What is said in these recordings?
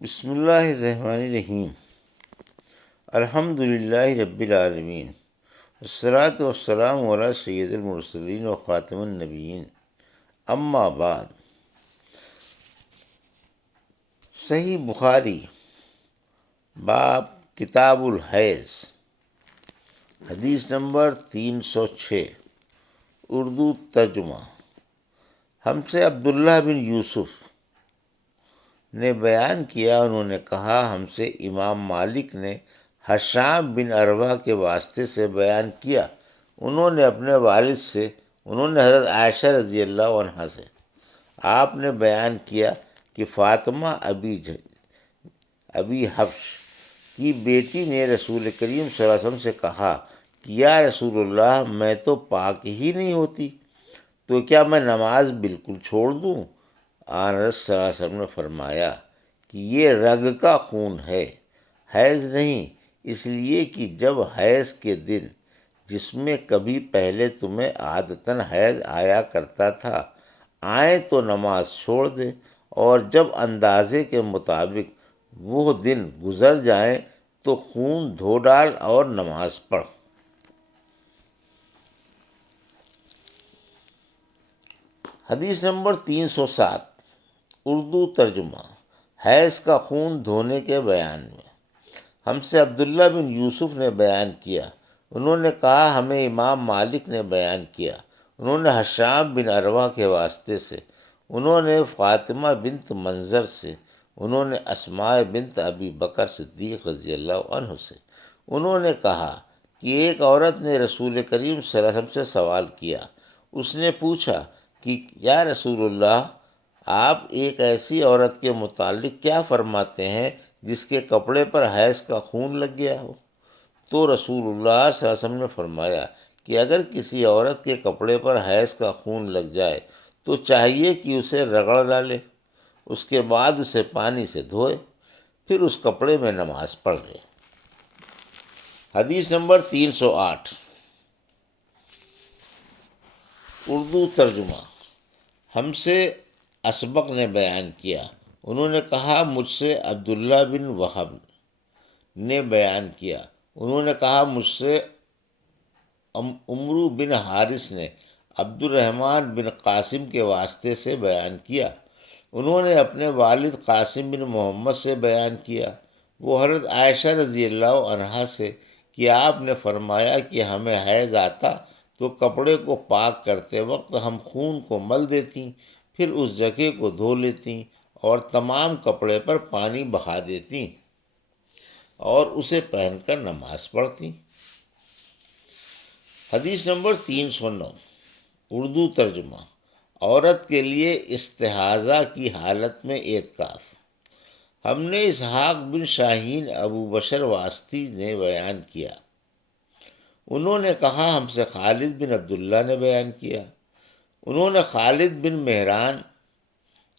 بسم اللہ الرحمن الرحیم۔ الحمد للہ رب العالمین، والصلاة والسلام علی سید المرسلین و خاتم النبیین، اما بعد۔ صحیح بخاری باب کتاب الحیض، حدیث نمبر 306، اردو ترجمہ۔ ہم سے عبداللہ بن یوسف نے بیان کیا، انہوں نے کہا ہم سے امام مالک نے ہشام بن عروہ کے واسطے سے بیان کیا، انہوں نے اپنے والد سے، انہوں نے حضرت عائشہ رضی اللہ عنہا سے، آپ نے بیان کیا کہ فاطمہ ابی حفص کی بیٹی نے رسول کریم صلی اللہ علیہ وسلم سے کہا کہ یا رسول اللہ، میں تو پاک ہی نہیں ہوتی، تو کیا میں نماز بالکل چھوڑ دوں؟ آن حضرت صلی اللہ علیہ وسلم نے فرمایا کہ یہ رگ کا خون ہے، حیض نہیں، اس لیے کہ جب حیض کے دن جس میں کبھی پہلے تمہیں عادتاً حیض آیا کرتا تھا آئیں تو نماز چھوڑ دے، اور جب اندازے کے مطابق وہ دن گزر جائیں تو خون دھو ڈال اور نماز پڑھ۔ حدیث نمبر 307، اردو ترجمہ۔ حیض کا خون دھونے کے بیان میں ہم سے عبداللہ بن یوسف نے بیان کیا، انہوں نے کہا ہمیں امام مالک نے بیان کیا، انہوں نے ہشام بن عروہ کے واسطے سے، انہوں نے فاطمہ بنت منظر سے، انہوں نے اسماء بنت ابی بکر صدیق رضی اللہ عنہ سے، انہوں نے کہا کہ ایک عورت نے رسول کریم صلی اللہ علیہ وسلم سے سوال کیا، اس نے پوچھا کہ یا رسول اللہ، آپ ایک ایسی عورت کے متعلق کیا فرماتے ہیں جس کے کپڑے پر حیض کا خون لگ گیا ہو؟ تو رسول اللہ صلی اللہ علیہ وسلم نے فرمایا کہ اگر کسی عورت کے کپڑے پر حیض کا خون لگ جائے تو چاہیے کہ اسے رگڑ ڈالے، اس کے بعد اسے پانی سے دھوئے، پھر اس کپڑے میں نماز پڑھ لے۔ حدیث نمبر 308، اردو ترجمہ۔ ہم سے اسبق نے بیان کیا، انہوں نے کہا مجھ سے عبداللہ بن وہب نے بیان کیا، انہوں نے کہا مجھ سے عمرو بن حارث نے عبد الرحمن بن قاسم کے واسطے سے بیان کیا، انہوں نے اپنے والد قاسم بن محمد سے بیان کیا، وہ حضرت عائشہ رضی اللہ عنہا سے کہ آپ نے فرمایا کہ ہمیں حیض آتا تو کپڑے کو پاک کرتے وقت ہم خون کو مل دیتیں، پھر اس جگہ کو دھو لیتیں اور تمام کپڑے پر پانی بہا دیتیں اور اسے پہن کر نماز پڑھتیں۔ حدیث نمبر 309، اردو ترجمہ۔ عورت کے لیے استحاضہ کی حالت میں اعتکاف۔ ہم نے اسحاق بن شاہین ابو بشر واسطی نے بیان کیا، انہوں نے کہا ہم سے خالد بن عبداللہ نے بیان کیا، انہوں نے خالد بن مہران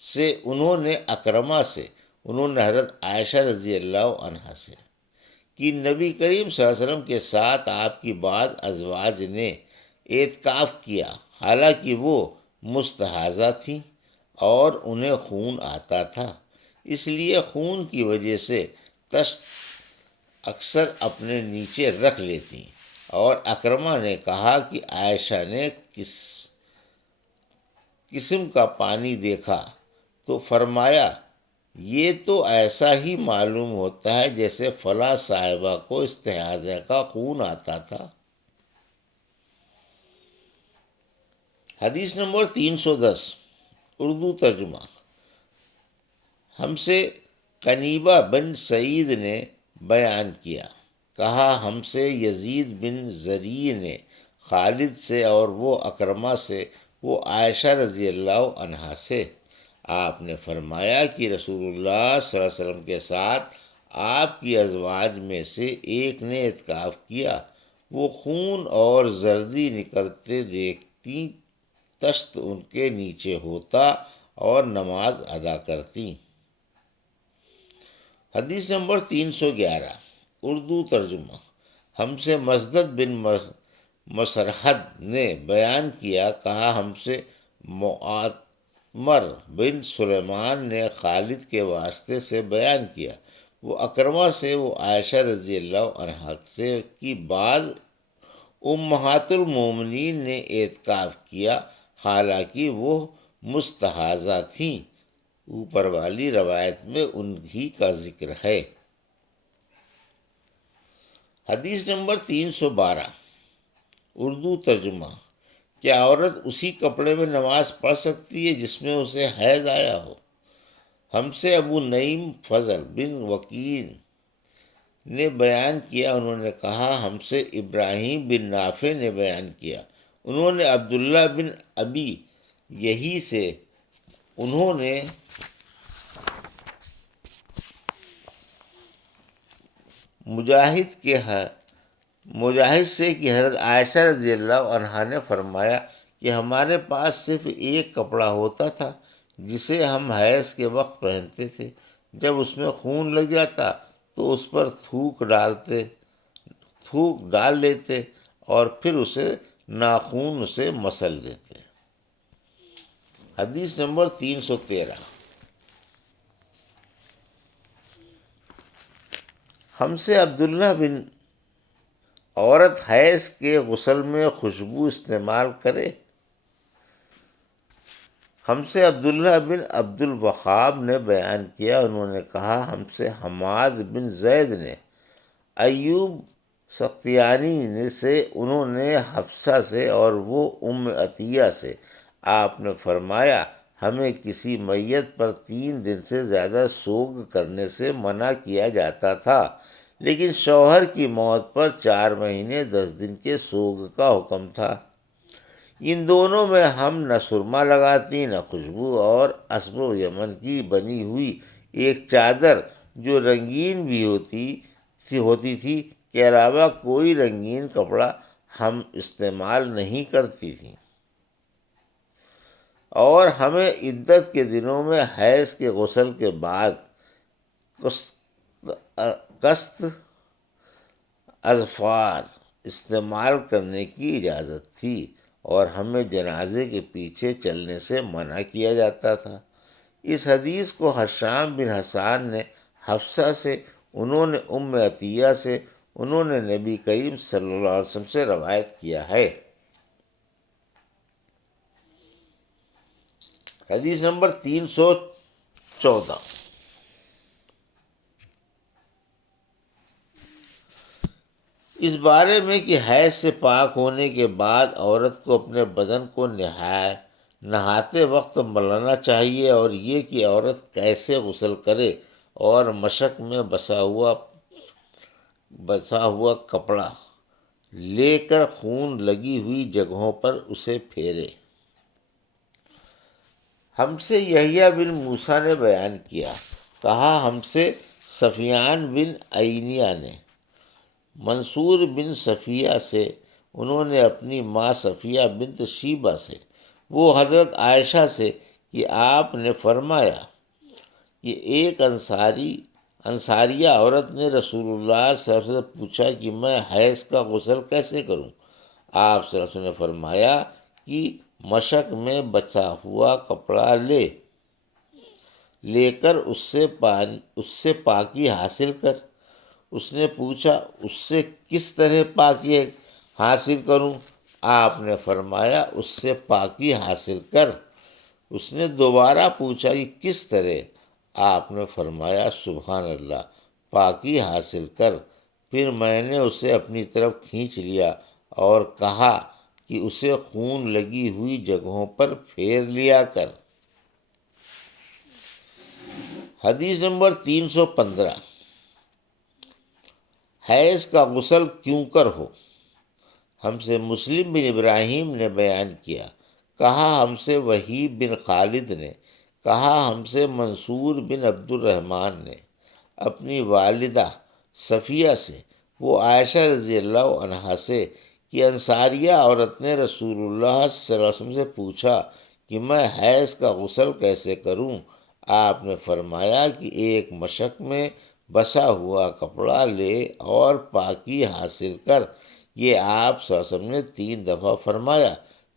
سے، انہوں نے اکرمہ سے، انہوں نے حضرت عائشہ رضی اللہ عنہا سے کہ نبی کریم صلی اللہ علیہ وسلم کے ساتھ آپ کی بعض ازواج نے اعتکاف کیا، حالانکہ وہ مستحاضہ تھیں اور انہیں خون آتا تھا، اس لیے خون کی وجہ سے تشت اکثر اپنے نیچے رکھ لیتی، اور اکرمہ نے کہا کہ عائشہ نے کس قسم کا پانی دیکھا تو فرمایا یہ تو ایسا ہی معلوم ہوتا ہے جیسے فلاں صاحبہ کو استحاضہ کا خون آتا تھا۔ حدیث نمبر 310، اردو ترجمہ۔ ہم سے قنیبہ بن سعید نے بیان کیا، کہا ہم سے یزید بن زریع نے خالد سے اور وہ اکرمہ سے، وہ عائشہ رضی اللہ عنہا سے، آپ نے فرمایا کہ رسول اللہ صلی اللہ علیہ وسلم کے ساتھ آپ کی ازواج میں سے ایک نے اعتکاف کیا، وہ خون اور زردی نکلتے دیکھتی تشت ان کے نیچے ہوتا اور نماز ادا کرتی۔ حدیث نمبر 311، اردو ترجمہ۔ ہم سے مسدد بن مسرحد نے بیان کیا، کہا ہم سے مر بن سلیمان نے خالد کے واسطے سے بیان کیا، وہ اکرمہ سے، وہ عائشہ رضی اللہ عنہا سے کی بعض امہات المومنین نے اعتکاف کیا، حالانکہ وہ مستحاضہ تھیں۔ اوپر والی روایت میں انہی کا ذکر ہے۔ حدیث نمبر 312، اردو ترجمہ۔ کیا عورت اسی کپڑے میں نماز پڑھ سکتی ہے جس میں اسے حیض آیا ہو؟ ہم سے ابو نعیم فضل بن وکیل نے بیان کیا، انہوں نے کہا ہم سے ابراہیم بن نافع نے بیان کیا، انہوں نے عبداللہ بن ابی یہی سے، انہوں نے مجاہد سے کہ حضرت عائشہ رضی اللہ عنہا نے فرمایا کہ ہمارے پاس صرف ایک کپڑا ہوتا تھا جسے ہم حیض کے وقت پہنتے تھے، جب اس میں خون لگ جاتا تو اس پر تھوک ڈال لیتے اور پھر اسے ناخون سے مسل دیتے۔ حدیث نمبر 313، ہم سے عبداللہ بن عورت حیض کے غسل میں خوشبو استعمال کرے؟ ہم سے عبداللہ بن عبد الوہاب نے بیان کیا، انہوں نے کہا ہم سے حماد بن زید نے ایوب سختیانی سے، انہوں نے حفصہ سے اور وہ ام عطیہ سے، آپ نے فرمایا ہمیں کسی میت پر 3 دن سے زیادہ سوگ کرنے سے منع کیا جاتا تھا، لیکن شوہر کی موت پر 4 مہینے 10 دن کے سوگ کا حکم تھا۔ ان دونوں میں ہم نہ سرما لگاتی نہ خوشبو، اور اسب و یمن کی بنی ہوئی ایک چادر جو رنگین بھی ہوتی تھی کے علاوہ کوئی رنگین کپڑا ہم استعمال نہیں کرتی تھیں، اور ہمیں عدت کے دنوں میں حیض کے غسل کے بعد قسط اظفار استعمال کرنے کی اجازت تھی، اور ہمیں جنازے کے پیچھے چلنے سے منع کیا جاتا تھا۔ اس حدیث کو حشام بن حسان نے حفصہ سے، انہوں نے ام عطیہ سے، انہوں نے نبی کریم صلی اللہ علیہ وسلم سے روایت کیا ہے۔ حدیث نمبر 314، اس بارے میں کہ حیض سے پاک ہونے کے بعد عورت کو اپنے بدن کو نہاتے وقت ملنا چاہیے، اور یہ کہ عورت کیسے غسل کرے، اور مشق میں بسا ہوا کپڑا لے کر خون لگی ہوئی جگہوں پر اسے پھیرے۔ ہم سے یحییٰ بن موسیٰ نے بیان کیا، کہا ہم سے سفیان بن عینیہ نے منصور بن صفیہ سے، انہوں نے اپنی ماں صفیہ بنت شیبہ سے، وہ حضرت عائشہ سے کہ آپ نے فرمایا کہ ایک انصاریہ عورت نے رسول اللہ صلی اللہ علیہ وسلم سے پوچھا کہ میں حیض کا غسل کیسے کروں؟ آپ صلی اللہ علیہ وسلم نے فرمایا کہ مشق میں بچا ہوا کپڑا لے کر اس سے پاکی حاصل کر۔ اس نے پوچھا اس سے کس طرح پاکی حاصل کروں؟ آپ نے فرمایا اس سے پاکی حاصل کر۔ اس نے دوبارہ پوچھا کہ کس طرح؟ آپ نے فرمایا سبحان اللہ، پاکی حاصل کر۔ پھر میں نے اسے اپنی طرف کھینچ لیا اور کہا کہ اسے خون لگی ہوئی جگہوں پر پھیر لیا کر۔ حدیث نمبر 315، حیض کا غسل کیوں کر ہو؟ ہم سے مسلم بن ابراہیم نے بیان کیا، کہا ہم سے وہیب بن خالد نے، کہا ہم سے منصور بن عبد الرحمن نے اپنی والدہ صفیہ سے، وہ عائشہ رضی اللہ عنہا سے کہ انصاریہ عورت نے رسول اللہ صلی اللہ علیہ وسلم سے پوچھا کہ میں حیض کا غسل کیسے کروں؟ آپ نے فرمایا کہ ایک مشق میں بسا ہوا کپڑا لے اور پاکی حاصل کر۔ یہ آپ صلی اللہ علیہ وسلم نے 3 دفعہ فرمایا۔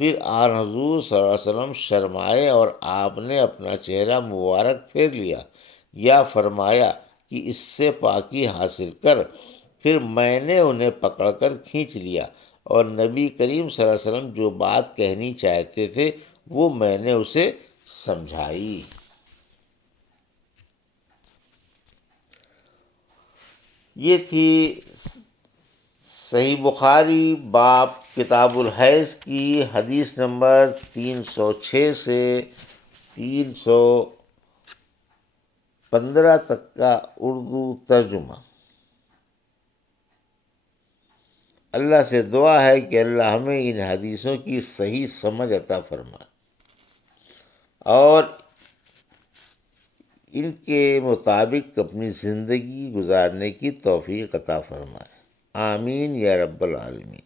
پھر آن حضور صلی اللہ علیہ وسلم شرمائے اور آپ نے اپنا چہرہ مبارک پھیر لیا، یا فرمایا کہ اس سے پاکی حاصل کر۔ پھر میں نے انہیں پکڑ کر کھینچ لیا، اور نبی کریم صلی اللہ علیہ وسلم جو بات کہنی چاہتے تھے وہ میں نے اسے سمجھائی۔ یہ تھی صحیح بخاری باب کتاب الحیض کی حدیث نمبر 306 سے 315 تک کا اردو ترجمہ۔ اللہ سے دعا ہے کہ اللہ ہمیں ان حدیثوں کی صحیح سمجھ عطا فرمائے اور ان کے مطابق اپنی زندگی گزارنے کی توفیق عطا فرمائے، آمین یا رب العالمین۔